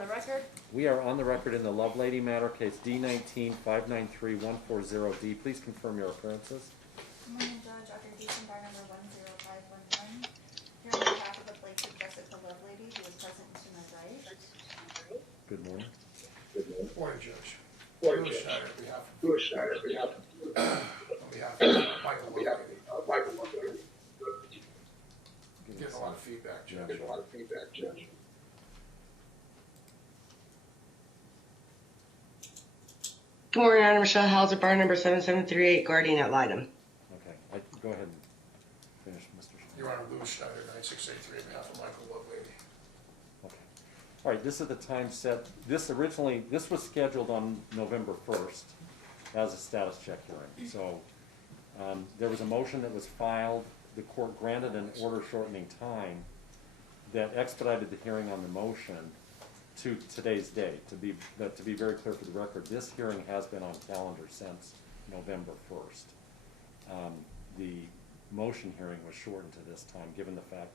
on the record? We are on the record in the Lovelady matter, case D19-593-140D. Please confirm your appearances. Good morning, Judge. Authorization bar number 10511. Here on behalf of the plaintiff, Jessica Lovelady, who is present to my right. Good morning. Good morning, Judge. Morning, Louis Judge. Schneider, on behalf Louis Schneider, on behalf of Michael Lovelady. Michael Lovelady. Getting a lot of feedback, Judge. Getting a lot of feedback, Judge. Good morning, Honor Michelle Hauser, bar number 7738, Guardian-ad-litem. Okay, go ahead and finish, Mr. Schneider. Your Honor, Louis Schneider, 9683, on behalf of Michael Lovelady. Okay. All right, this is the time set. This was scheduled on November 1st as a status check hearing. So there was a motion that was filed. The court granted an order shortening time that expedited the hearing on the motion to today's date. To be very clear for the record, this hearing has been on calendar since November 1st. The motion hearing was shortened to this time given the fact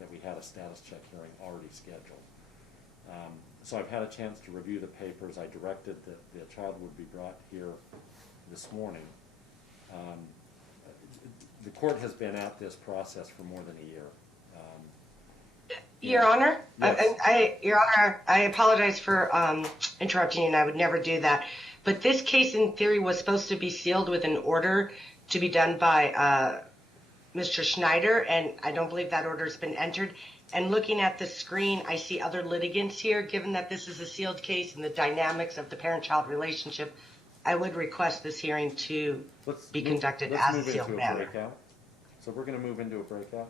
that we had a status check hearing already scheduled. So I've had a chance to review the papers. I directed that the child would be brought here this morning. The court has been at this process for more than a year. Your Honor, yes. Your Honor, I apologize for interrupting you, and I would never do that. But this case, in theory, was supposed to be sealed with an order to be done by Mr. Schneider, and I don't believe that order has been entered. And looking at the screen, I see other litigants here. Given that this is a sealed case and the dynamics of the parent-child relationship, I would request this hearing to be conducted as a sealed matter. Breakout. So we're going to move into a breakout.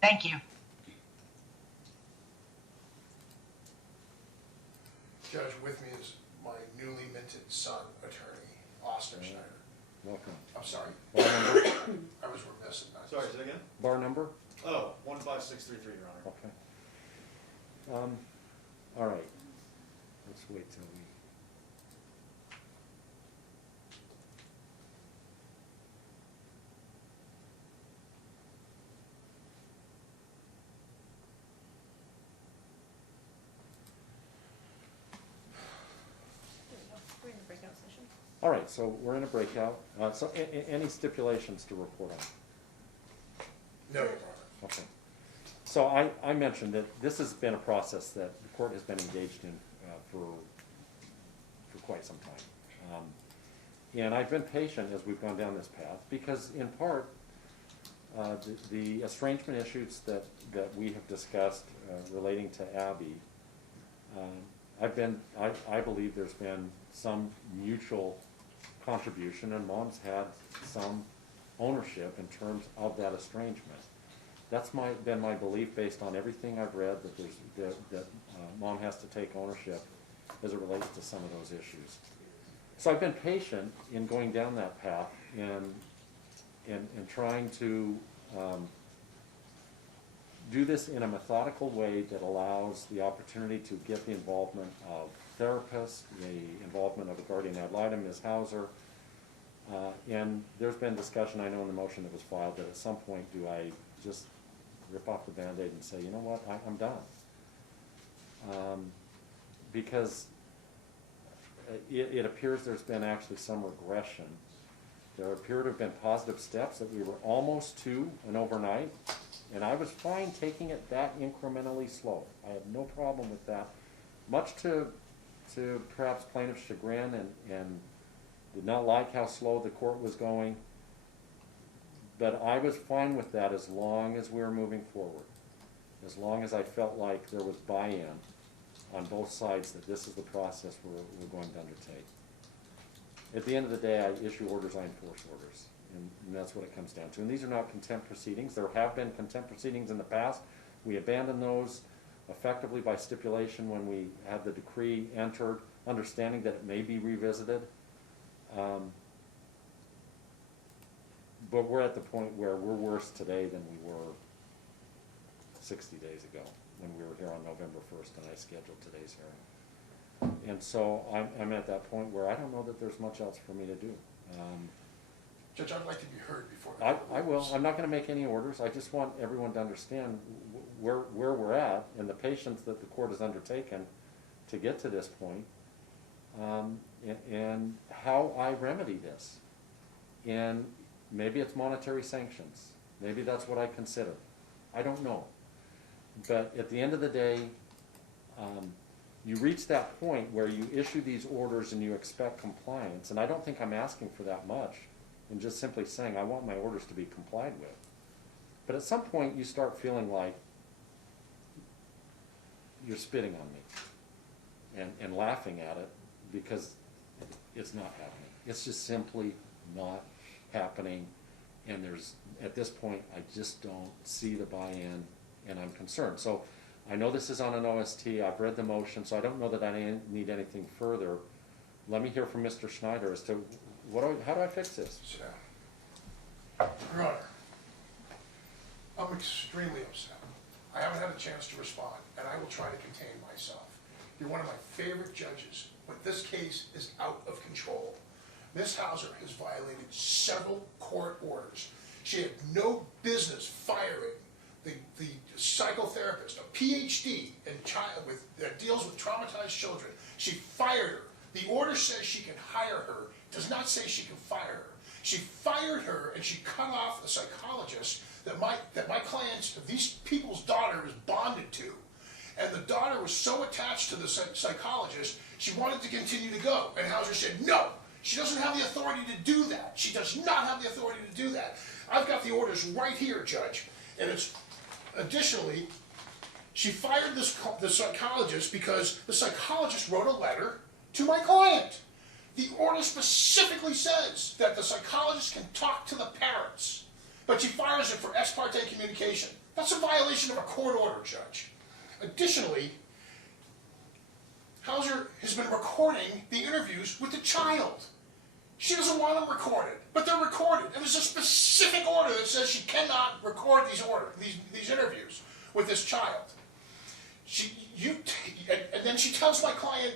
Thank you. Judge, with me is my newly minted son, attorney, Austin Schneider. Welcome. I'm sorry. Bar number? I was remiss in that. Sorry, say again? Bar number? Oh, 15633, Your Honor. Okay. All right. Let's wait till we... We're in the breakout session. All right, so we're in a breakout. So any stipulations to report on? No, Your Honor. Okay. So I mentioned that this has been a process that the court has been engaged in for quite some time. And I've been patient as we've gone down this path because, in part, the estrangement issues that we have discussed relating to Abby, I believe there's been some mutual contribution, and Mom's had some ownership in terms of that estrangement. That's been my belief based on everything I've read, that Mom has to take ownership as it relates to some of those issues. So I've been patient in going down that path and trying to do this in a methodical way that allows the opportunity to get the involvement of therapists, the involvement of a guardian-ad-litem, Ms. Hauser, and there's been discussion, I know in the motion that was filed, that at some point do I just rip off the Band-Aid and say, you know what, I'm done. Because it appears there's been actually some regression. There appear to have been positive steps that we were almost to an overnight, and I was fine taking it that incrementally slow. I had no problem with that, much to perhaps plaintiff's chagrin, and did not like how slow the court was going. But I was fine with that as long as we were moving forward, as long as I felt like there was buy-in on both sides that this is the process we're going to undertake. At the end of the day, I issue orders, I enforce orders, and that's what it comes down to. And these are not contempt proceedings. There have been contempt proceedings in the past. We abandoned those effectively by stipulation when we had the decree entered, understanding that it may be revisited. But we're at the point where we're worse today than we were 60 days ago when we were here on November 1st and I scheduled today's hearing. And so I'm at that point where I don't know that there's much else for me to do. Judge, I'd like to be heard before. I will. I'm not going to make any orders. I just want everyone to understand where we're at and the patience that the court has undertaken to get to this point, and how I remedy this. And maybe it's monetary sanctions. Maybe that's what I consider. I don't know. But at the end of the day, you reach that point where you issue these orders and you expect compliance, and I don't think I'm asking for that much, and just simply saying I want my orders to be complied with. But at some point you start feeling like you're spitting on me and laughing at it because it's not happening. It's just simply not happening, and there's, at this point, I just don't see the buy-in, and I'm concerned. So I know this is on an OST, I've read the motion, so I don't know that I need anything further. Let me hear from Mr. Schneider as to how do I fix this? Sit down. Your Honor, I'm extremely upset. I haven't had a chance to respond, and I will try to contain myself. You're one of my favorite judges, but this case is out of control. Ms. Hauser has violated several court orders. She had no business firing the psychotherapist, a PhD in that deals with traumatized children. She fired her. The order says she can hire her. It does not say she can fire her. She fired her, and she cut off the psychologist that my client's, these people's daughter was bonded to. And the daughter was so attached to the psychologist, she wanted to continue to go. And Hauser said, no, she doesn't have the authority to do that. She does not have the authority to do that. I've got the orders right here, Judge. And it's, additionally, she fired the psychologist because the psychologist wrote a letter to my client. The order specifically says that the psychologist can talk to the parents, but she fires him for ex parte communication. That's a violation of a court order, Judge. Additionally, Hauser has been recording the interviews with the child. She doesn't want them recorded, but they're recorded. And there's a specific order that says she cannot record these interviews with this child. And then she tells my client,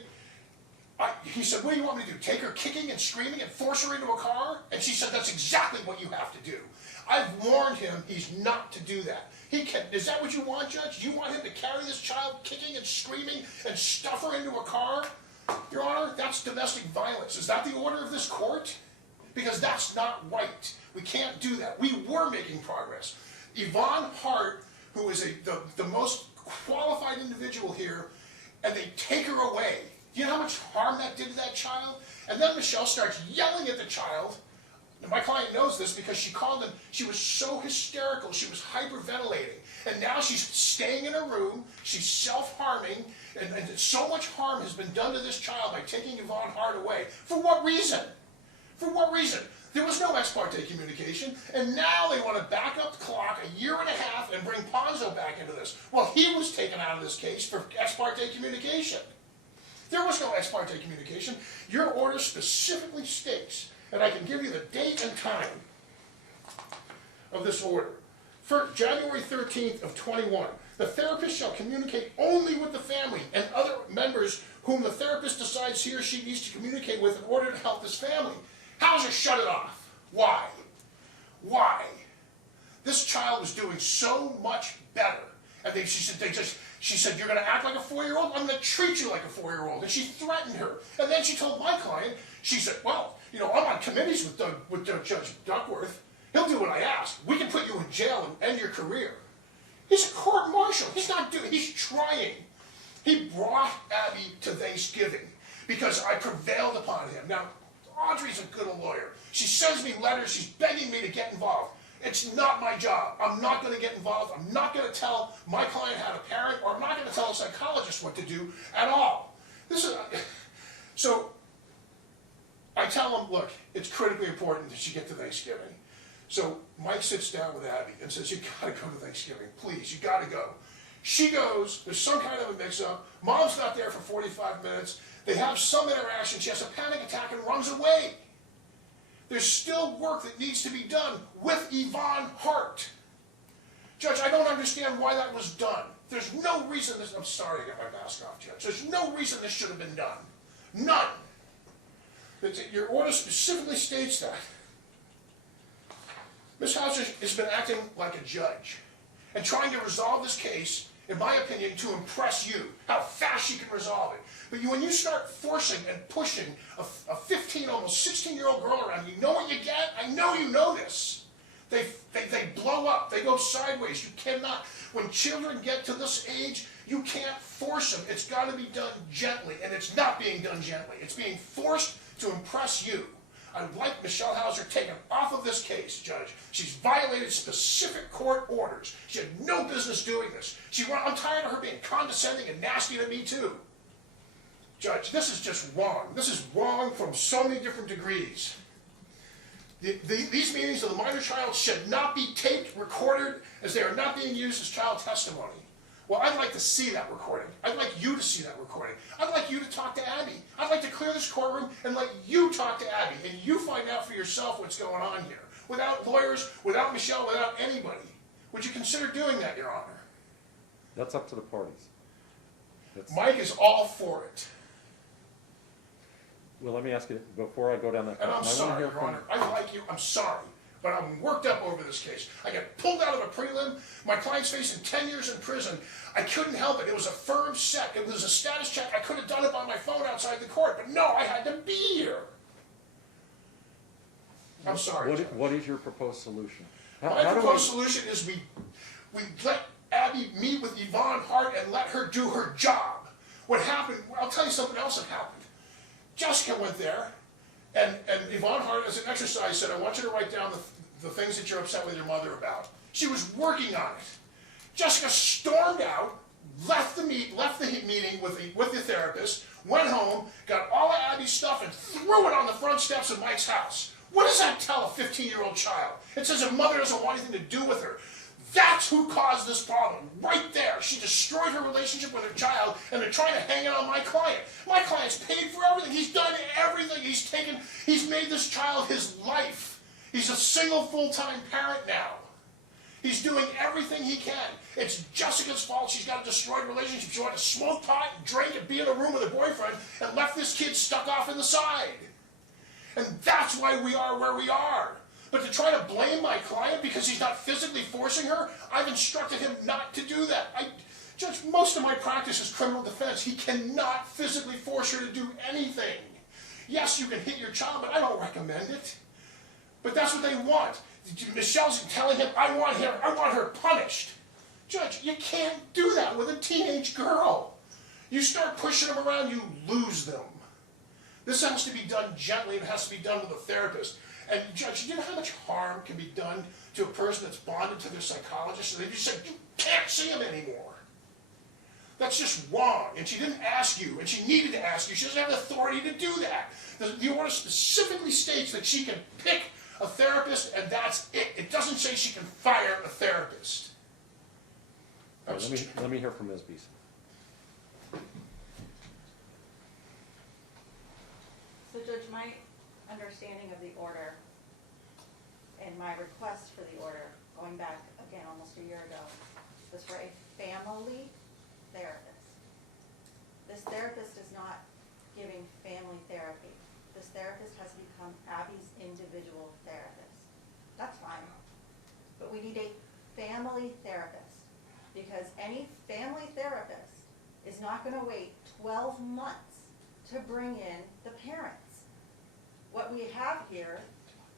he said, what do you want me to do? Take her kicking and screaming and force her into a car? And she said, that's exactly what you have to do. I've warned him he's not to do that. Is that what you want, Judge? You want him to carry this child kicking and screaming and stuff her into a car? Your Honor, that's domestic violence. Is that the order of this court? Because that's not right. We can't do that. We were making progress. Yvonne Hart, who is the most qualified individual here, and they take her away. Do you know how much harm that did to that child? And then Michelle starts yelling at the child. And my client knows this because she called him. She was so hysterical. She was hyperventilating. And now she's staying in her room. She's self-harming. And so much harm has been done to this child by taking Yvonne Hart away. For what reason? For what reason? There was no ex parte communication. And now they want to back up the clock a year and a half and bring Ponzo back into this. Well, he was taken out of this case for ex parte communication. There was no ex parte communication. Your order specifically states, and I can give you the date and time of this order. For January 13th of 21, the therapist shall communicate only with the family and other members whom the therapist decides he or she needs to communicate with in order to help this family. Hauser shut it off. Why? Why? This child was doing so much better. And she said, you're going to act like a 4-year-old? I'm going to treat you like a 4-year-old. And she threatened her. And then she told my client, she said, well, you know, I'm on committees with Judge Duckworth. He'll do what I ask. We can put you in jail and end your career. He's a court martial. He's trying. He brought Abby to Thanksgiving because I prevailed upon him. Now, Audrey's a good lawyer. She sends me letters. She's begging me to get involved. It's not my job. I'm not going to get involved. I'm not going to tell my client how to parent, or I'm not going to tell a psychologist what to do at all. So I tell him, look, it's critically important that you get to Thanksgiving. So Mike sits down with Abby and says, you got to go to Thanksgiving. Please, you got to go. She goes. There's some kind of a mix-up. Mom's not there for 45 minutes. They have some interaction. She has a panic attack and runs away. There's still work that needs to be done with Yvonne Hart. Judge, I don't understand why that was done. There's no reason this... I'm sorry I got my mask off, Judge. There's no reason this should have been done. None. Your order specifically states that. Ms. Hauser has been acting like a judge and trying to resolve this case, in my opinion, to impress you. How fast she can resolve it. But when you start forcing and pushing a 15, almost 16-year-old girl around, you know what you get? I know you know this. They blow up. They go sideways. You cannot. When children get to this age, you can't force them. It's got to be done gently, and it's not being done gently. It's being forced to impress you. I would like Michelle Hauser taken off of this case, Judge. She's violated specific court orders. She had no business doing this. I'm tired of her being condescending and nasty to me, too. Judge, this is just wrong. This is wrong from so many different degrees. These meetings of the minor child should not be taped, recorded, as they are not being used as child testimony. Well, I'd like to see that recording. I'd like you to see that recording. I'd like you to talk to Abby. I'd like to clear this courtroom and let you talk to Abby, and you find out for yourself what's going on here. Without lawyers, without Michelle, without anybody. Would you consider doing that, Your Honor? That's up to the parties. Mike is all for it. Well, let me ask you, before I go down that And path, I'm I sorry, want to Your hear from... Honor. I like you. I'm sorry. But I'm worked up over this case. I got pulled out of a prelim. My client's facing 10 years in prison. I couldn't help it. It was a firm set. It was a status check. I could have done it on my phone outside the court. But no, I had to be here. I'm sorry. What is your proposed solution? My proposed solution is we let Abby meet with Yvonne Hart and let her do her job. What happened, I'll tell you something else that happened. Jessica went there, and Yvonne Hart, as an exercise, said, I want you to write down the things that you're upset with your mother about. She was working on it. Jessica stormed out, left the meeting with the therapist, went home, got all of Abby's stuff, and threw it on the front steps of Mike's house. What does that tell a 15-year-old child? It says her mother doesn't want anything to do with her. That's who caused this problem, right there. She destroyed her relationship with her child, and they're trying to hang it on my client. My client's paid for everything. He's done everything. He's made this child his life. He's a single full-time parent now. He's doing everything he can. It's Jessica's fault. She's got a destroyed relationship. She wanted to smoke pot, drink, and be in a room with her boyfriend, and left this kid stuck off in the side. And that's why we are where we are. But to try to blame my client because he's not physically forcing her, I've instructed him not to do that. Judge, most of my practice is criminal defense. He cannot physically force her to do anything. Yes, you can hit your child, but I don't recommend it. But that's what they want. Michelle's telling him, I want her punished. Judge, you can't do that with a teenage girl. You start pushing them around, you lose them. This has to be done gently, and it has to be done with a therapist. And Judge, you know how much harm can be done to a person that's bonded to their psychologist? So they just say, you can't see him anymore. That's just wrong. And she didn't ask you, and she needed to ask you. She doesn't have the authority to do that. The order specifically states that she can pick a therapist, and that's it. It doesn't say she can fire a therapist. Let me hear from Ms. Beeson. So Judge, my understanding of the order and my request for the order, going back again almost a year ago, was for a family therapist. This therapist is not giving family therapy. This therapist has become Abby's individual therapist. That's fine. But we need a family therapist, because any family therapist is not going to wait 12 months to bring in the parents. What we have here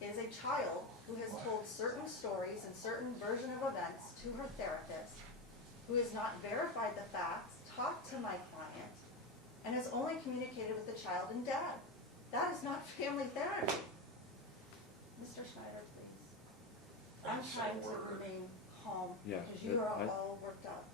is a child who has told certain stories and certain version of events to her therapist, who has not verified the facts, talked to my client, and has only communicated with the child and dad. That is not family therapy. Mr. Schneider, please. I'm trying to remain calm because you are all worked up.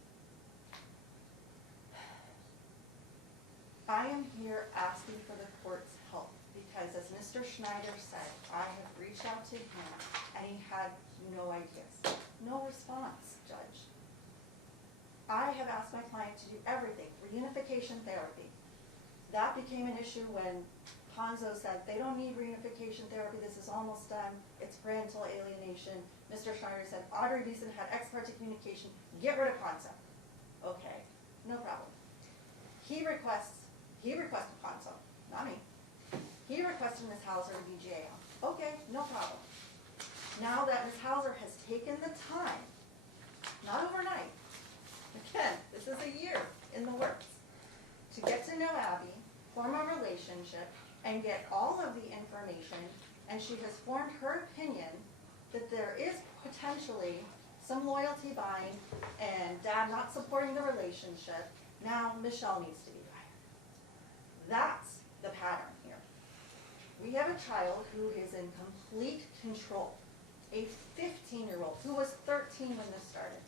I am here asking for the court's help because, as Mr. Schneider said, I have reached out to him and he had no ideas, no response, Judge. I have asked my client to do everything, reunification therapy. That became an issue when Hanzo said they don't need reunification therapy, this is almost done, it's parental alienation. Mr. Schneider said Audrey Beeson had ex parte communication, get rid of concept. Okay, no problem. He requested Hanzo, not me. He requested Ms. Hauser to be GAO. Okay, no problem. Now that Ms. Hauser has taken the time, not overnight, again, this is a year in the works, to get to know Abby, form a relationship, and get all of the information, and she has formed her opinion that there is potentially some loyalty bind and Dad not supporting the relationship, now Michelle needs to be fired. That's the pattern here. We have a child who is in complete control, a 15-year-old who was 13 when this started.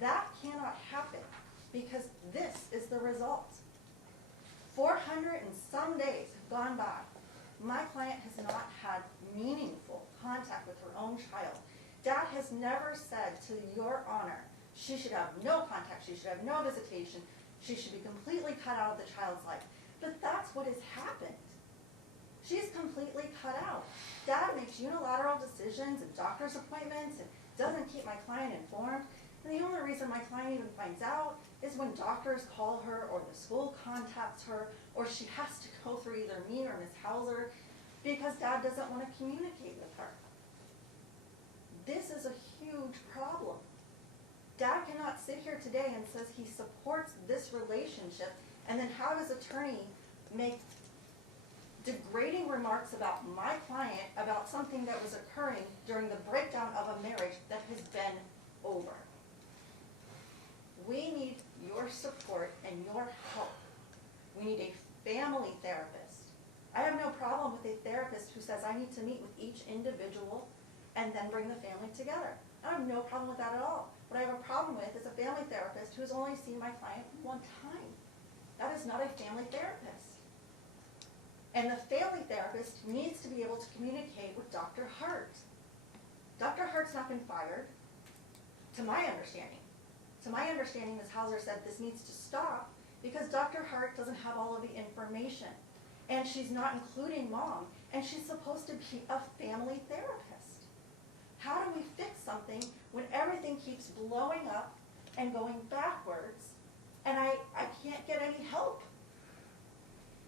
That cannot happen because this is the result. 400 and some days have gone by. My client has not had meaningful contact with her own child. Dad has never said, to your honor, she should have no contact, she should have no visitation, she should be completely cut out of the child's life. But that's what has happened. She's completely cut out. Dad makes unilateral decisions and doctor's appointments and doesn't keep my client informed. And the only reason my client even finds out is when doctors call her or the school contacts her or she has to go through either me or Miss Hauser because Dad doesn't want to communicate with her. This is a huge problem. Dad cannot sit here today and says he supports this relationship and then have his attorney make degrading remarks about my client about something that was occurring during the breakdown of a marriage that has been over. We need your support and your help. We need a family therapist. I have no problem with a therapist who says I need to meet with each individual and then bring the family together. I have no problem with that at all. What I have a problem with is a family therapist who has only seen my client one time. That is not a family therapist. And the family therapist needs to be able to communicate with Dr. Hart. Dr. Hart's not been fired, to my understanding. To my understanding, Ms. Hauser said this needs to stop because Dr. Hart doesn't have all of the information. And she's not including Mom, and she's supposed to be a family therapist. How do we fix something when everything keeps blowing up and going backwards, and I can't get any help?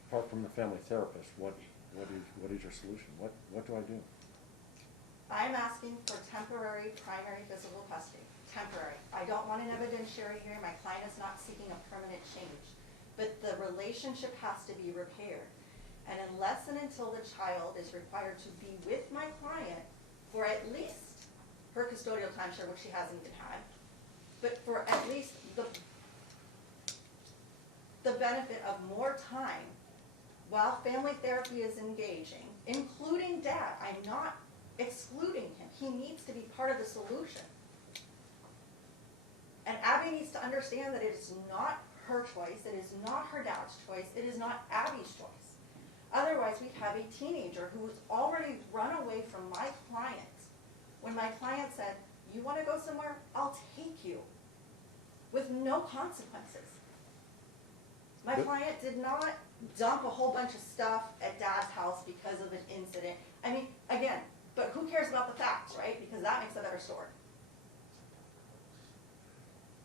Apart from the family therapist, what is your solution? What do I do? I'm asking for temporary primary physical custody. Temporary. I don't want an evidentiary hearing. My client is not seeking a permanent change. But the relationship has to be repaired. And unless and until the child is required to be with my client for at least her custodial timeshare, which she hasn't even had, but for at least the benefit of more time while family therapy is engaging, including Dad. I'm not excluding him. He needs to be part of the solution. And Abby needs to understand that it is not her choice, it is not her dad's choice, it is not Abby's choice. Otherwise, we have a teenager who has already run away from my client. When my client said, you want to go somewhere? I'll take you. With no consequences. My client did not dump a whole bunch of stuff at Dad's house because of an incident. I mean, again, but who cares about the facts, right? Because that makes a better story.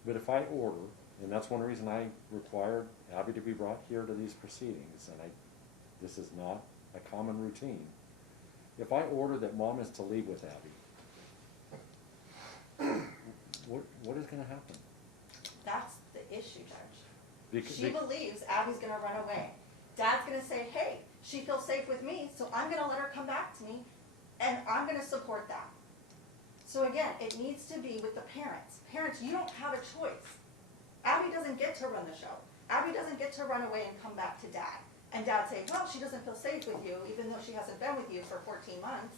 But if I order, and that's one reason I required Abby to be brought here to these proceedings, and this is not a common routine. If I order that Mom is to leave with Abby, what is going to happen? That's the issue, Judge. Because, She believes Abby's going to run away. Dad's going to say, hey, she feels safe with me, so I'm going to let her come back to me, and I'm going to support that. So again, it needs to be with the parents. Parents, you don't have a choice. Abby doesn't get to run the show. Abby doesn't get to run away and come back to Dad. And Dad say, well, she doesn't feel safe with you, even though she hasn't been with you for 14 months.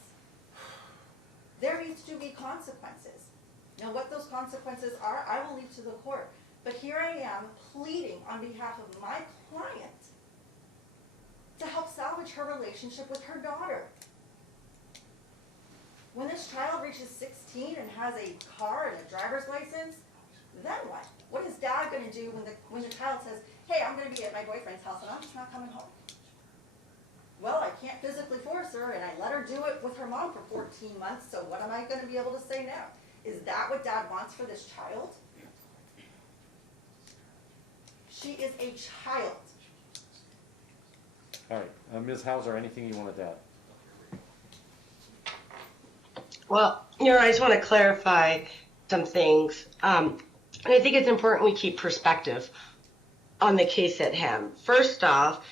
There needs to be consequences. Now, what those consequences are, I will leave to the court. But here I am pleading on behalf of my client to help salvage her relationship with her daughter. When this child reaches 16 and has a car and a driver's license, then what? What is Dad going to do when the child says, hey, I'm going to be at my boyfriend's house and I'm just not coming home? Well, I can't physically force her, and I let her do it with her mom for 14 months, so what am I going to be able to say now? Is that what Dad wants for this child? She is a child. all right, Ms. Hauser, anything you wanted to add? Well, I just want to clarify some things. And I think it's important we keep perspective. on the case at hand. First off,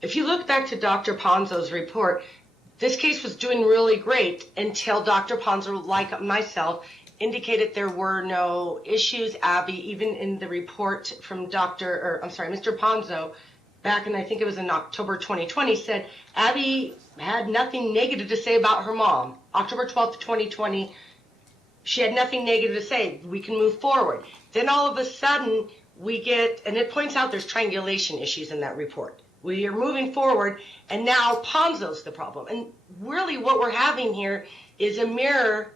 if you look back to Dr. Ponzo's report, this case was doing really great until Dr. Ponzo, like myself, indicated there were no issues. Abby, even in the report from Mr. Ponzo, back in, I think it was in October 2020, said Abby had nothing negative to say about her mom. October 12th, 2020, she had nothing negative to say. We can move forward. Then all of a sudden, we get, and it points out there's triangulation issues in that report. We are moving forward, and now Ponzo's the problem. And really what we're having here is a mirror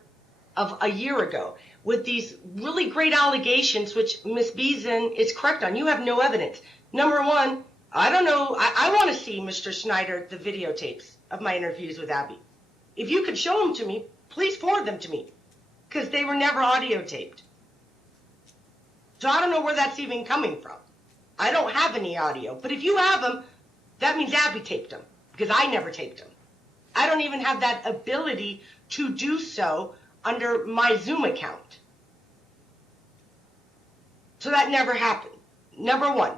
of a year ago with these really great allegations, which Ms. Beeson is correct on. You have no evidence. Number one, I don't know. I want to see Mr. Schneider, the videotapes of my interviews with Abby. If you could show them to me, please forward them to me, because they were never audio taped. So I don't know where that's even coming from. I don't have any audio, but if you have them, that means Abby taped them, because I never taped them. I don't even have that ability to do so under my Zoom account. So that never happened. Number one.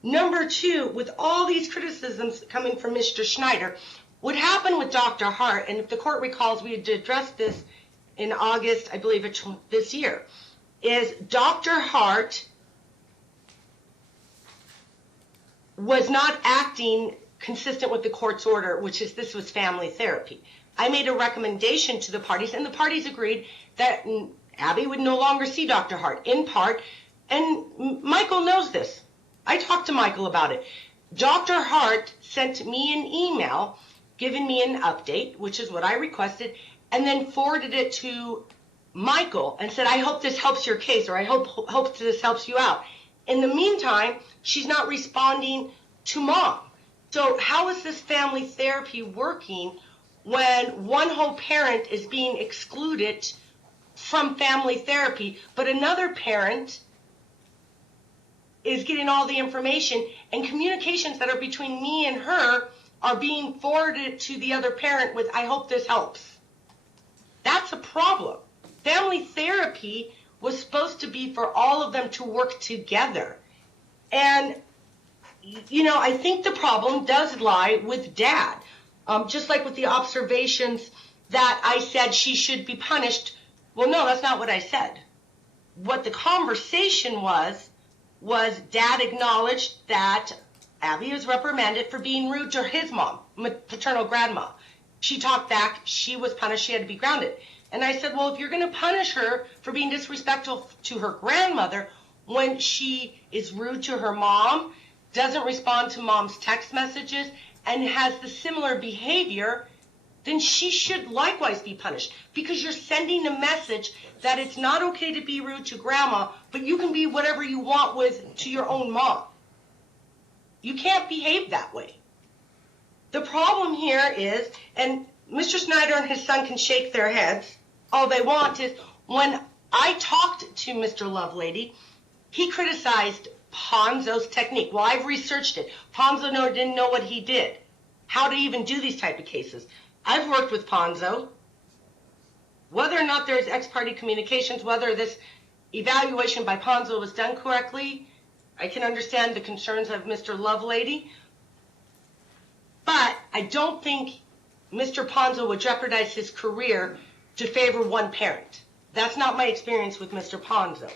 Number two, with all these criticisms coming from Mr. Schneider, what happened with Dr. Hart, and if the court recalls, we had addressed this in August, I believe, this year, is Dr. Hart was not acting consistent with the court's order, which is this was family therapy. I made a recommendation to the parties, and the parties agreed that Abby would no longer see Dr. Hart, in part, and Michael knows this. I talked to Michael about it. Dr. Hart sent me an email giving me an update, which is what I requested, and then forwarded it to Michael and said, I hope this helps your case, or I hope this helps you out. In the meantime, she's not responding to mom. So how is this family therapy working when one whole parent is being excluded from family therapy, but another parent is getting all the information, and communications that are between me and her are being forwarded to the other parent with, I hope this helps. That's a problem. Family therapy was supposed to be for all of them to work together. And, you know, I think the problem does lie with Dad. Just like with the observations that I said she should be punished. Well, no, that's not what I said. What the conversation was Dad acknowledged that Abby was reprimanded for being rude to his mom, paternal grandma. She talked back, she was punished, she had to be grounded. And I said, well, if you're going to punish her for being disrespectful to her grandmother when she is rude to her mom, doesn't respond to mom's text messages, and has the similar behavior, then she should likewise be punished, because you're sending a message that it's not okay to be rude to grandma, but you can be whatever you want to your own mom. You can't behave that way. The problem here is, and Mr. Schneider and his son can shake their heads all they want, is when I talked to Mr. Lovelady, he criticized Ponzo's technique. Well, I've researched it. Ponzo didn't know what he did, how to even do these type of cases. I've worked with Ponzo. Whether or not there's ex-parte communications, whether this evaluation by Ponzo was done correctly, I can understand the concerns of Mr. Lovelady. But I don't think Mr. Ponzo would jeopardize his career to favor one parent. That's not my experience with Mr. Ponzo.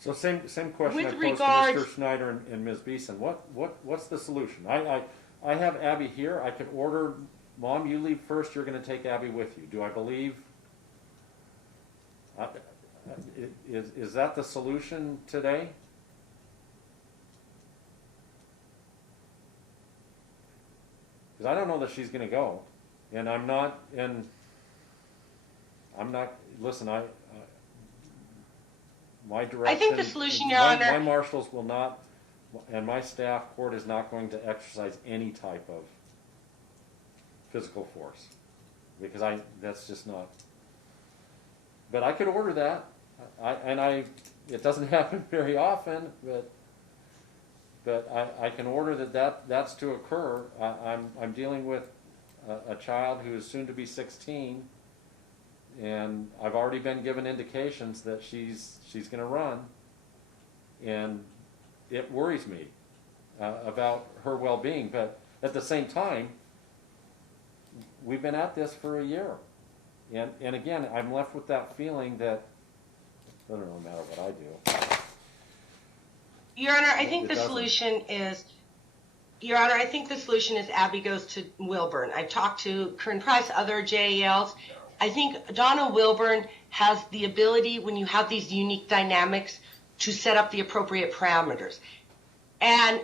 So same question With I posed regards- to Mr. Schneider and Ms. Beeson. What's the solution? I have Abby here. I could order, Mom, you leave first. You're going to take Abby with you. Do I believe? Is that the solution today? Because I don't know that she's going to go, and I'm not. Listen, my direction. I think the solution, Your my Honor. marshals will not, and my staff court is not going to exercise any type of physical force, because that's just not. But I could order that, it doesn't happen very often, but I can order that's to occur. I'm dealing with a child who is soon to be 16, and I've already been given indications that she's going to run, and it worries me about her well-being, but at the same time, we've been at this for a year. And again, I'm left with that feeling that it doesn't really matter what I do. Your Honor, I think It the doesn't. solution is, Your Honor, I think the solution is Abby goes to Wilburn. I've talked to Kern Price, other JALs. I think Donna Wilburn has the ability, when you have these unique dynamics, to set up the appropriate parameters. And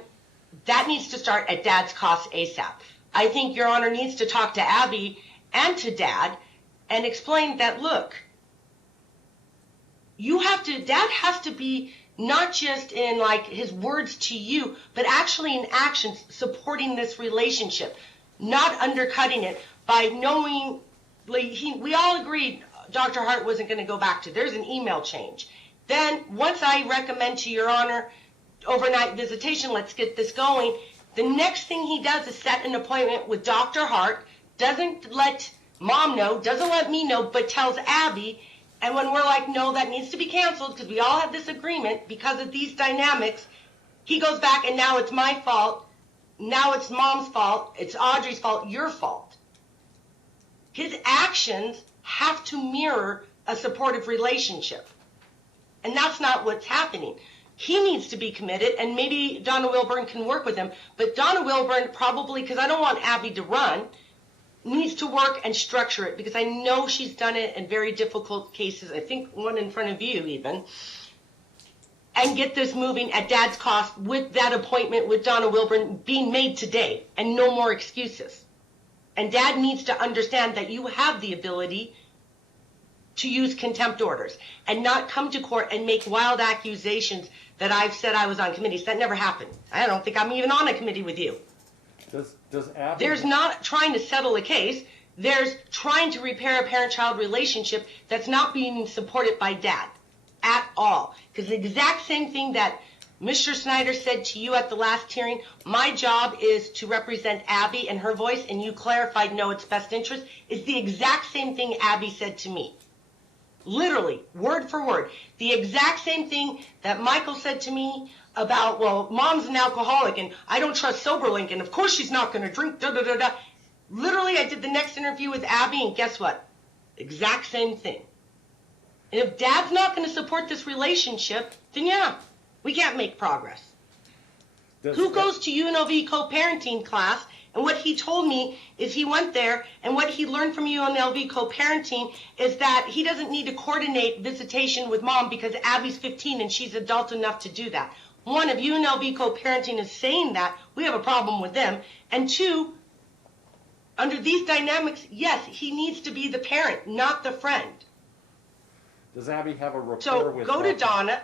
that needs to start at Dad's cost ASAP. I think Your Honor needs to talk to Abby and to Dad and explain that, look, Dad has to be not just in like his words to you, but actually in actions supporting this relationship, not undercutting it by knowing, we all agreed Dr. Hart wasn't going to go back to, there's an email change. Then once I recommend to Your Honor overnight visitation, let's get this going, the next thing he does is set an appointment with Dr. Hart, doesn't let Mom know, doesn't let me know, but tells Abby. And when we're like, no, that needs to be canceled because we all have this agreement because of these dynamics, he goes back and now it's my fault. Now it's Mom's fault. It's Audrey's fault. Your fault. His actions have to mirror a supportive relationship. And that's not what's happening. He needs to be committed, and maybe Donna Wilburn can work with him. But Donna Wilburn probably, because I don't want Abby to run, needs to work and structure it, because I know she's done it in very difficult cases, I think one in front of you even, and get this moving at Dad's cost with that appointment with Donna Wilburn being made today, and no more excuses. And Dad needs to understand that you have the ability to use contempt orders and not come to court and make wild accusations that I've said I was on committees. That never happened. I don't think I'm even on a committee with you. Does Abby... There's not trying to settle a case. There's trying to repair a parent-child relationship that's not being supported by Dad at all. Because the exact same thing that Mr. Schneider said to you at the last hearing, my job is to represent Abby and her voice, and you clarified no, it's best interest, is the exact same thing Abby said to me. Literally, word for word. The exact same thing that Michael said to me about, well, Mom's an alcoholic and I don't trust SoberLink and of course she's not going to drink, da-da-da-da. Literally, I did the next interview with Abby and guess what? Exact same thing. And if Dad's not going to support this relationship, then yeah, we can't make progress. Who goes to UNLV co-parenting class? And what he told me is he went there, and what he learned from UNLV co-parenting is that he doesn't need to coordinate visitation with Mom because Abby's 15 and she's adult enough to do that. One, if UNLV co-parenting is saying that, we have a problem with them. And two, under these dynamics, yes, he needs to be the parent, not the friend. Does Abby have a rapport So with... go to Donna.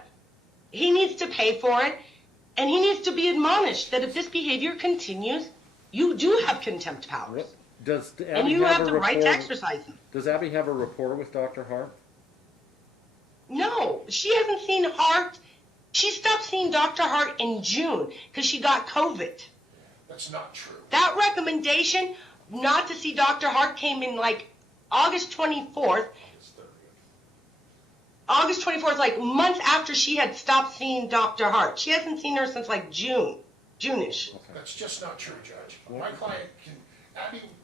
He needs to pay for it, and he needs to be admonished that if this behavior continues, you do have contempt powers. Does Abby And you have the right to rapport- exercise them. Does Abby have a rapport with Dr. Hart? No, she hasn't seen Hart. She stopped seeing Dr. Hart in June because she got COVID. That's not true. That recommendation not to see Dr. Hart came in like August 24th. August 24th, like months after she had stopped seeing Dr. Hart. She hasn't seen her since like June-ish. That's just not true, Judge. My client can,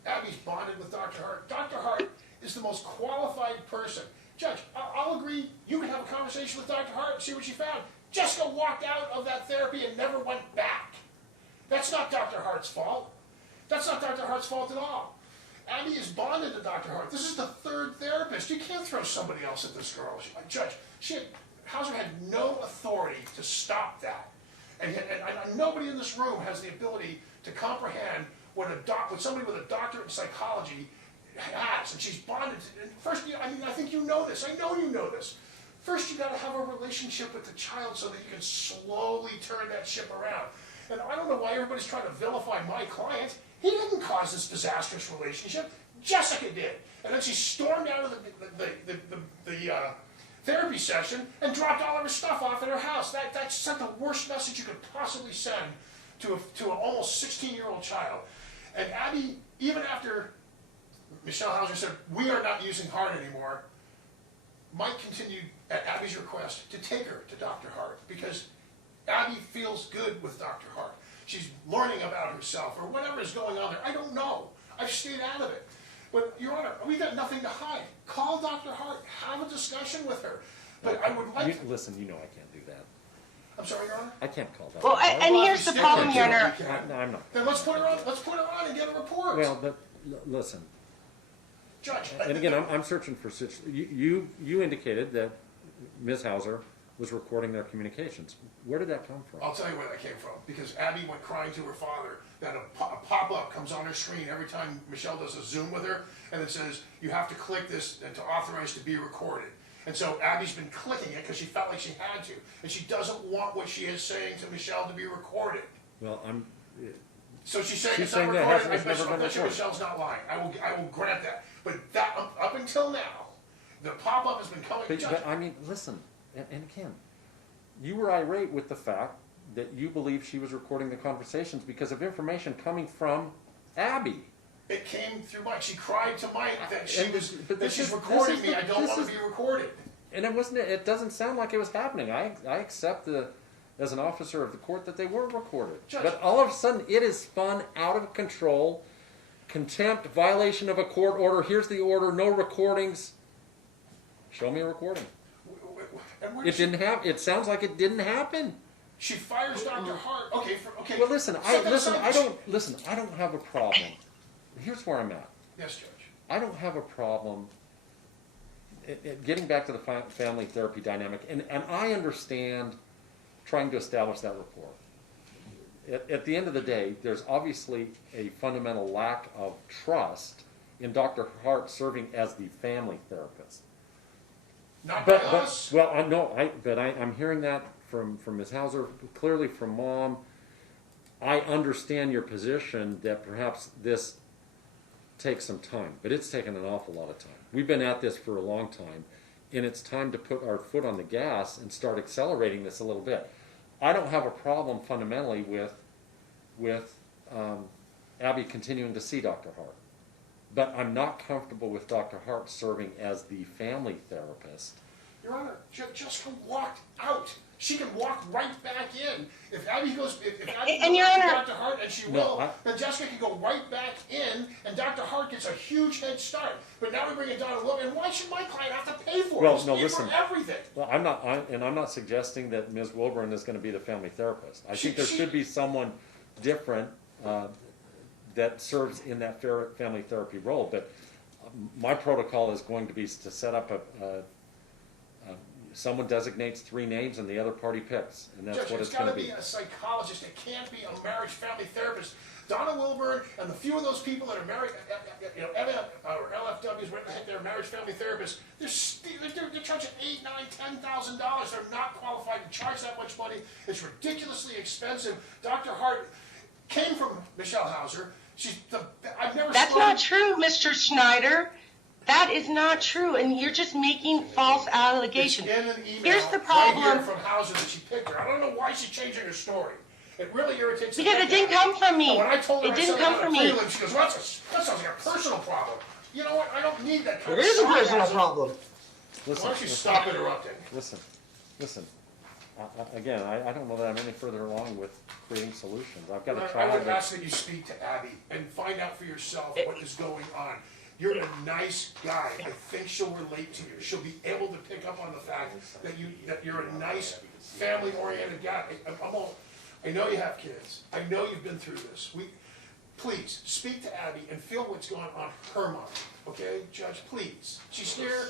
Abby's bonded with Dr. Hart. Dr. Hart is the most qualified person. Judge, I'll agree, you can have a conversation with Dr. Hart and see what you found. Jessica walked out of that therapy and never went back. That's not Dr. Hart's fault. That's not Dr. Hart's fault at all. Abby is bonded to Dr. Hart. This is the third therapist. You can't throw somebody else at this girl. Judge, Hauser had no authority to stop that. And nobody in this room has the ability to comprehend what somebody with a doctorate in psychology has. And she's bonded to, and first, I think you know this. I know you know this. First, you got to have a relationship with the child so that you can slowly turn that ship around. And I don't know why everybody's trying to vilify my client. He didn't cause this disastrous relationship. Jessica did. And then she stormed out of the therapy session and dropped all of her stuff off at her house. That sent the worst message you could possibly send to an almost 16-year-old child. And Abby, even after Michelle Hauser said, we are not using Hart anymore, Mike continued, at Abby's request, to take her to Dr. Hart because Abby feels good with Dr. Hart. She's learning about herself or whatever is going on there. I don't know. I've stayed out of it. But, Your Honor, we got nothing to hide. Call Dr. Hart, have a discussion with her. But I would like to. Listen, you know I can't do that. I'm sorry, Your Honor? I can't call that. Well, and here's the problem, Your Honor. No, I'm not. Then let's put her on and get a report. Well, but, listen, Judge. and again, I'm searching for you indicated that Ms. Hauser was recording their communications. Where did that come from? I'll tell you where that came from. Because Abby went crying to her father that a pop-up comes on her screen every time Michelle does a Zoom with her, and it says, you have to click this and to authorize to be recorded. And so Abby's been clicking it because she felt like she had to. And she doesn't want what she is saying to Michelle to be recorded. Well, So she's saying She's it's not saying that recorded. it's never been I bet you recorded. Michelle's not lying. I will grant that. But that up until now, the pop-up has been coming. Judge, but I mean, listen, and again, you were irate with the fact that you believe she was recording the conversations because of information coming from Abby. it came through Mike. She cried to Mike that But she's this recording is me. I don't this want is- to be recorded. And it doesn't sound like it was happening. I accept as an officer of the court that they were recorded. Judge. But all of a sudden it is spun out of control. Contempt, violation of a court order. Here's the order, no recordings. Show me a recording. And where It she, didn't happen. It sounds like it didn't happen. she fires Dr. Hart. Okay, okay. Well, listen, set that aside. I don't have a problem. Here's where I'm at. Yes, Judge. I don't have a problem getting back to the family therapy dynamic, and I understand trying to establish that rapport. At the end of the day, there's obviously a fundamental lack of trust in Dr. Hart serving as the family therapist. Not by us. Well, I'm hearing that from Ms. Hauser, clearly from Mom. I understand your position that perhaps this takes some time, but it's taken an awful lot of time. We've been at this for a long time, and it's time to put our foot on the gas and start accelerating this a little bit. I don't have a problem fundamentally with Abby continuing to see Dr. Hart, but I'm not comfortable with Dr. Hart serving as the family therapist. Your Honor, Jessica walked out. She can walk right back in. If Abby goes, if Abby And Your goes to Honor- Dr. Hart, and she will, then Jessica can go right back in, and Dr. Hart gets a huge head start. But now we bring in Donna Lowe, and why should my client have to pay for it? Well, He's no, paid listen. for everything. Well, I'm not suggesting that Ms. Wilburn is going to be the family therapist. I think there should be someone different that serves in that family therapy role. But my protocol is going to be to set up someone designates 3 names and the other party picks, and that's Judge, what it's it's going got to to be. be a psychologist. It can't be a marriage family therapist. Donna Wilburn and the few of those people that are married, or LFWs, whatever the heck, they're marriage family therapists. They're charging $8,000, $9,000, $10,000. They're not qualified to charge that much money. It's ridiculously expensive. Dr. Hart came from Michelle Hauser. I've never. That's not true, Mr. Schneider. That is not true, and you're just making false allegations. It's in an email Here's the right here problem. from Hauser that she picked her. I don't know why she's changing her story. It really irritates me. Because it didn't come from me. And when I told her It I didn't said come I had from a me. prelim, she goes, well, that sounds like a personal problem. You know what? I don't need that kind It of is a personal sarcasm. problem. Why don't you stop interrupting? Listen. Again, I don't know that I'm any further along with creating solutions. I've got a I child would that, ask that you speak to Abby and find out for yourself what is going on. You're a nice guy. I think she'll relate to you. She'll be able to pick up on the fact that you're a nice, family-oriented guy. I know you have kids. I know you've been through this. Please speak to Abby and feel what's going on her mind. Okay, Judge, please. She's here.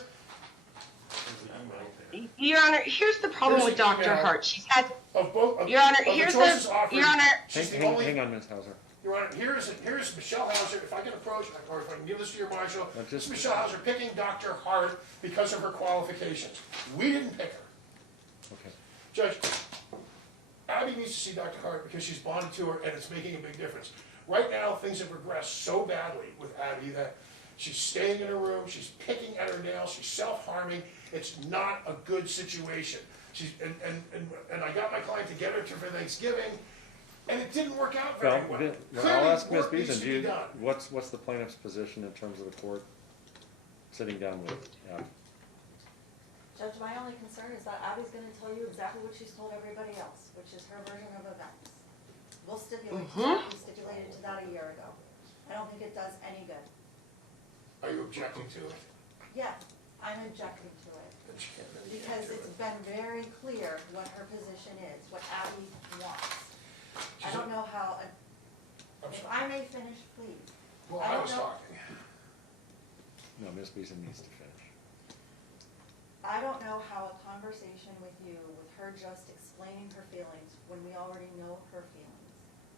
Your Honor, here's the problem Here's with the Dr. email. Hart. She's had, Of both, of, Your Honor, of the here's choices the, offered, Your Honor, she's the hang only. on, Ms. Hauser. Your Honor, here's Michelle Hauser. If I can approach, or if I can give this to your marshal, Now, this is Michelle Hauser picking Dr. Hart because of her qualifications. We didn't pick her. Okay. Judge, Abby needs to see Dr. Hart because she's bonded to her and it's making a big difference. Right now, things have regressed so badly with Abby that she's staying in her room, she's picking at her nails, she's self-harming. It's not a good situation. And I got my client to get her to for Thanksgiving, and it didn't work out very well. Well, I'll ask Ms. Work needs to be Beeson, done. what's the plaintiff's position in terms of the court sitting down with Abby? Judge, my only concern is that Abby's gonna tell you exactly what she's told everybody else, which is her version of events. We'll stipulate, we stipulated to that a year ago. I don't think it does any good. Are you objecting to it? Yes, I'm objecting to it, Then she can't really because answer it's it. been very clear what her position is, what Abby wants. I She's don't know how, I'm if sorry. I may finish, please. Well, I I don't was know. talking. No, Ms. Beeson needs to finish. I don't know how a conversation with you, with her just explaining her feelings, when we already know her feelings,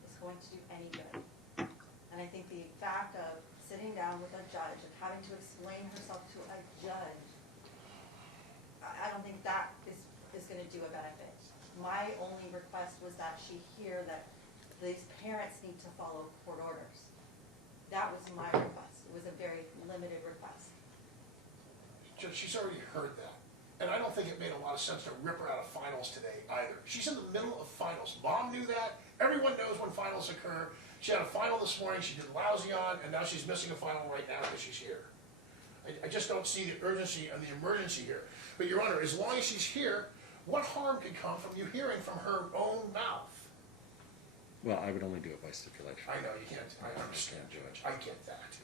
is going to do any good. And I think the fact of sitting down with a judge and having to explain herself to a judge, I don't think that is gonna do a benefit. My only request was that she hear that these parents need to follow court orders. That was my request. It was a very limited request. Judge, she's already heard that. And I don't think it made a lot of sense to rip her out of finals today either. She's in the middle of finals. Mom knew that. Everyone knows when finals occur. She had a final this morning, she did lousy on, and now she's missing a final right now because she's here. I just don't see the urgency and the emergency here. But Your Honor, as long as she's here, what harm could come from you hearing from her own mouth? Well, I would only do it by stipulation. I know, you can't, I understand, Judge, I get that.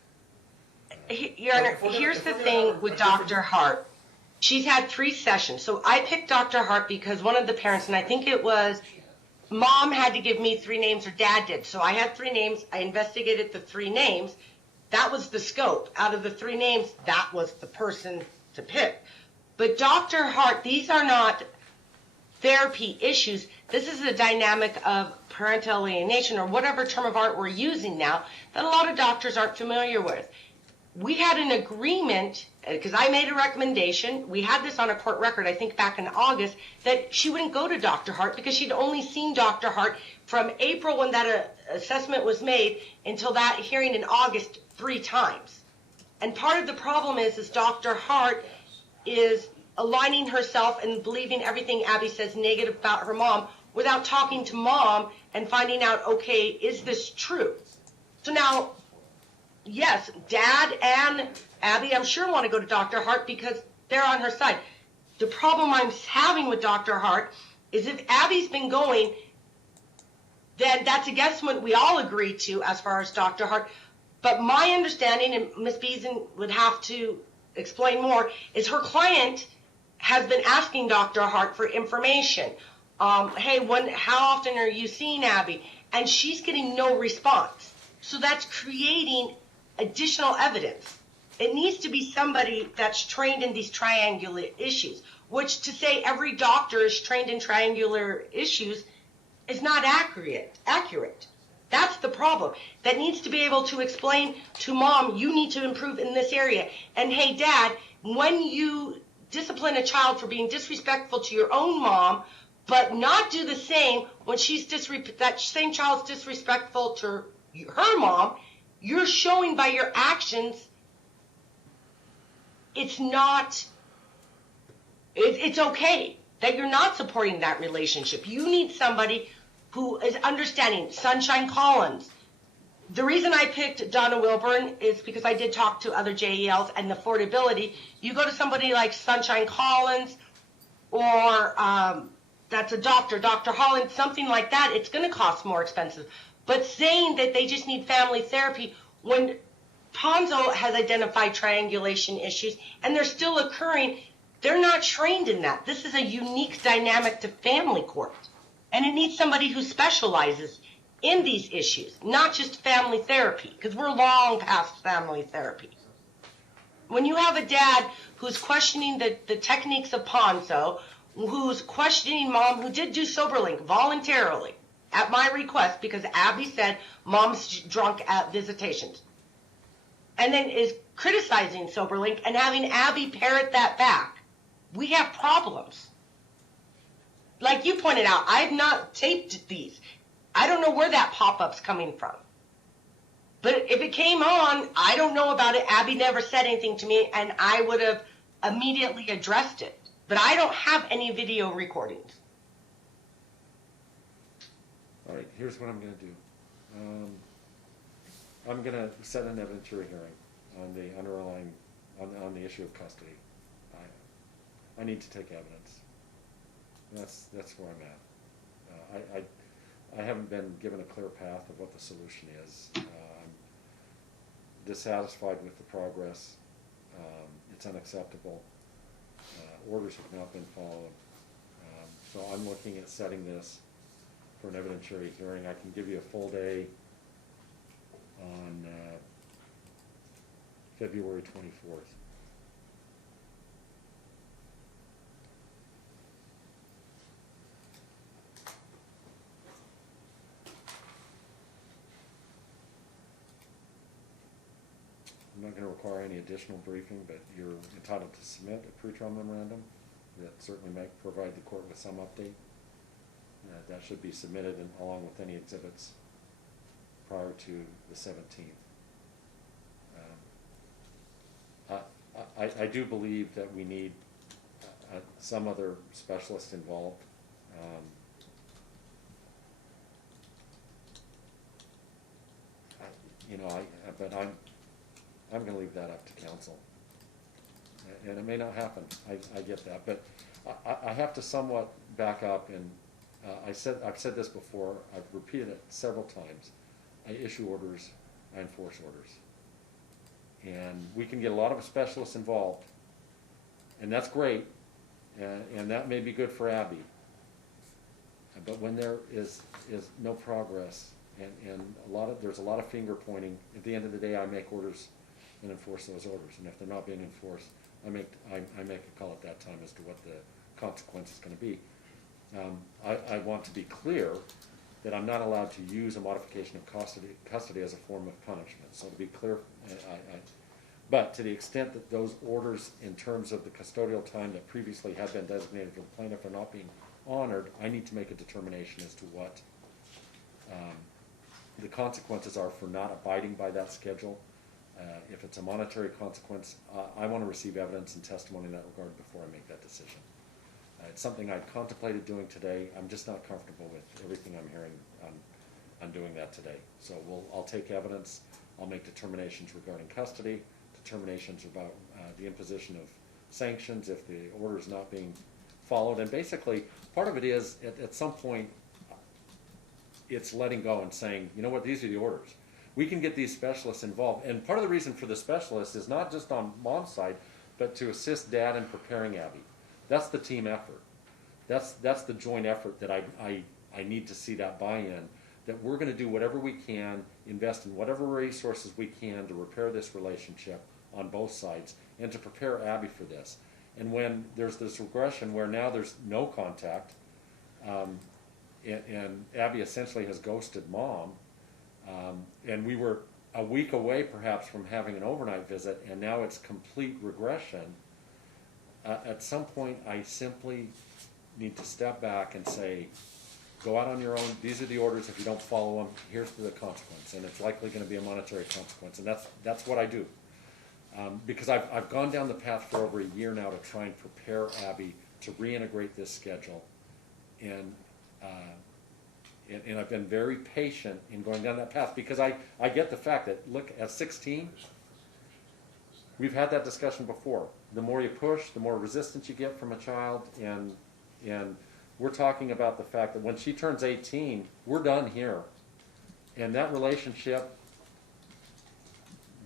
Your Honor, If we're gonna- here's if the we're gonna thing have a with different- Dr. Hart. She's had 3 sessions. So I picked Dr. Hart because one of the parents, and I think it was Mom, had to give me 3 names, or Dad did. So I had 3 names. I investigated the 3 names. That was the scope. Out of the 3 names, that was the person to pick. But Dr. Hart, these are not therapy issues. This is a dynamic of parental alienation, or whatever term of art we're using now, that a lot of doctors aren't familiar with. We had an agreement, because I made a recommendation, we had this on a court record, I think back in August, that she wouldn't go to Dr. Hart because she'd only seen Dr. Hart from April when that assessment was made until that hearing in August 3 times. And part of the problem is Dr. Hart is aligning herself and believing everything Abby says negative about her mom without talking to Mom and finding out, okay, is this true? So now, yes, Dad and Abby, I'm sure, want to go to Dr. Hart because they're on her side. The problem I'm having with Dr. Hart is if Abby's been going, then that's a guesstimate we all agree to as far as Dr. Hart. But my understanding, and Ms. Beeson would have to explain more, is her client has been asking Dr. Hart for information. Hey, how often are you seeing Abby? And she's getting no response. So that's creating additional evidence. It needs to be somebody that's trained in these triangular issues, which to say every doctor is trained in triangular issues is not accurate. That's the problem. That needs to be able to explain to Mom, you need to improve in this area. And hey, Dad, when you discipline a child for being disrespectful to your own mom, but not do the same when that same child's disrespectful to her mom, you're showing by your actions it's okay that you're not supporting that relationship. You need somebody who is understanding. Sunshine Collins. The reason I picked Donna Wilburn is because I did talk to other JELs and the affordability. You go to somebody like Sunshine Collins or that's a doctor, Dr. Holland, something like that, it's going to cost more expensive. But saying that they just need family therapy when Ponzo has identified triangulation issues and they're still occurring, they're not trained in that. This is a unique dynamic to family court. And it needs somebody who specializes in these issues, not just family therapy, because we're long past family therapy. When you have a dad who's questioning the techniques of Ponzo, who's questioning Mom, who did do SoberLink voluntarily at my request because Abby said Mom's drunk at visitations, and then is criticizing SoberLink and having Abby parrot that back, we have problems. Like you pointed out, I've not taped these. I don't know where that pop-up's coming from. But if it came on, I don't know about it. Abby never said anything to me, and I would have immediately addressed it. But I don't have any video recordings. All right, here's what I'm going to do. I'm going to set an evidentiary hearing on the underlying, on the issue of custody. I need to take evidence. That's where I'm at. I haven't been given a clear path of what the solution is. I'm dissatisfied with the progress. It's unacceptable. Orders have not been followed. So I'm looking at setting this for an evidentiary hearing. I can give you a full day on February 24th. I'm not going to require any additional briefing, but you're entitled to submit a pretrial memorandum that certainly might provide the court with some update. That should be submitted along with any exhibits prior to the 17th. I do believe that we need some other specialist involved. But I'm going to leave that up to counsel, and it may not happen. I get that, but I have to somewhat back up. And I've said this before. I've repeated it several times. I issue orders. I enforce orders, and we can get a lot of specialists involved, and that's great, and that may be good for Abby. But when there is no progress, and there's a lot of finger pointing. At the end of the day, I make orders and enforce those orders. And if they're not being enforced, I make a call at that time as to what the consequence is going to be. I want to be clear that I'm not allowed to use a modification of custody as a form of punishment. So to be clear, but to the extent that those orders in terms of the custodial time that previously had been designated for the plaintiff are not being honored, I need to make a determination as to what the consequences are for not abiding by that schedule. If it's a monetary consequence, I want to receive evidence and testimony in that regard before I make that decision. It's something I'd contemplated doing today. I'm just not comfortable with everything I'm hearing on doing that today. So I'll take evidence. I'll make determinations regarding custody, determinations about the imposition of sanctions if the order is not being followed. And basically, part of it is, at some point, it's letting go and saying, you know what, these are the orders. We can get these specialists involved. And part of the reason for the specialists is not just on mom's side, but to assist dad in preparing Abby. That's the team effort. That's the joint effort that I need to see that buy-in, that we're going to do whatever we can, invest in whatever resources we can to repair this relationship on both sides and to prepare Abby for this. And when there's this regression where now there's no contact, and Abby essentially has ghosted mom, and we were a week away perhaps from having an overnight visit, and now it's complete regression. At some point, I simply need to step back and say, go out on your own. These are the orders. If you don't follow them, here's the consequence, and it's likely going to be a monetary consequence, and that's what I do. Because I've gone down the path for over a year now to try and prepare Abby to reintegrate this schedule, and I've been very patient in going down that path because I get the fact that, look, at 16, we've had that discussion before. The more you push, the more resistance you get from a child, and we're talking about the fact that when she turns 18, we're done here, and that relationship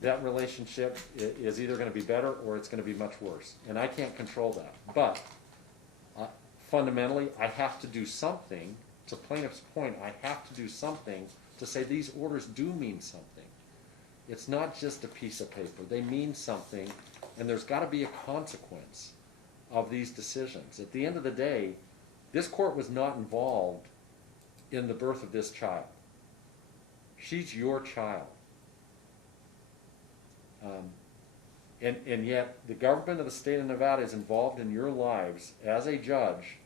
is either going to be better or it's going to be much worse, and I can't control that. But fundamentally, I have to do something. To plaintiff's point, I have to do something to say these orders do mean something. It's not just a piece of paper. They mean something, and there's got to be a consequence of these decisions. At the end of the day, this court was not involved in the birth of this child. She's your child. And yet, the government of the state of Nevada is involved in your lives as a judge,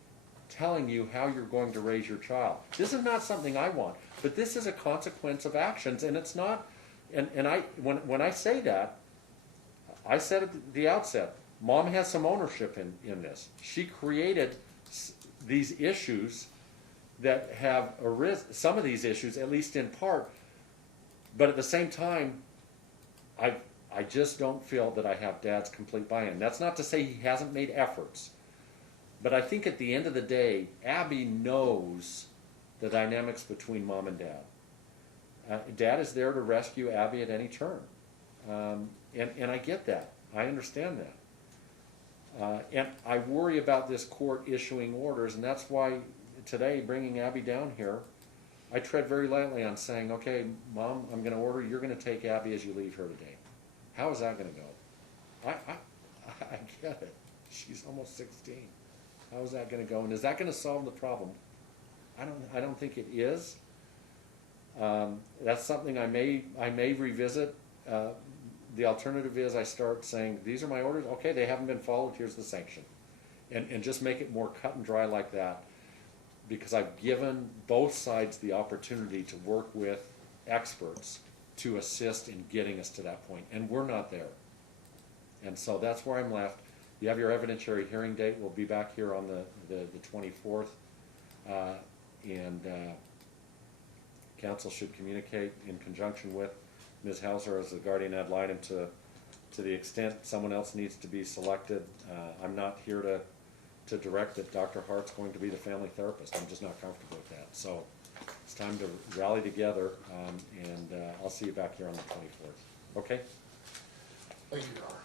telling you how you're going to raise your child. This is not something I want, but this is a consequence of actions, and it's not. And when I say that, I said at the outset, Mom has some ownership in this. She created these issues that have arisen, some of these issues, at least in part, but at the same time, I just don't feel that I have Dad's complete buy-in. That's not to say he hasn't made efforts, But I think at the end of the day, Abby knows the dynamics between mom and dad. Dad is there to rescue Abby at any turn. And I get that. I understand that. And I worry about this court issuing orders, and that's why today, bringing Abby down here, I tread very lightly on saying, okay, Mom, I'm going to order, you're going to take Abby as you leave her today. How is that going to go? I get it. She's almost 16. How is that going to go? And is that going to solve the problem? I don't think it is. That's something I may revisit. The alternative is I start saying, these are my orders. Okay, they haven't been followed. Here's the sanction. And just make it more cut and dry like that. Because I've given both sides the opportunity to work with experts to assist in getting us to that point. And we're not there. And so that's where I'm left. You have your evidentiary hearing date. We'll be back here on the 24th. And counsel should communicate in conjunction with Ms. Hauser as the guardian-ad-litem to the extent someone else needs to be selected. I'm not here to direct that Dr. Hart's going to be the family therapist. I'm just not comfortable with that. So it's time to rally together, and I'll see you back here on the 24th. Okay? Thank you, Your Honor.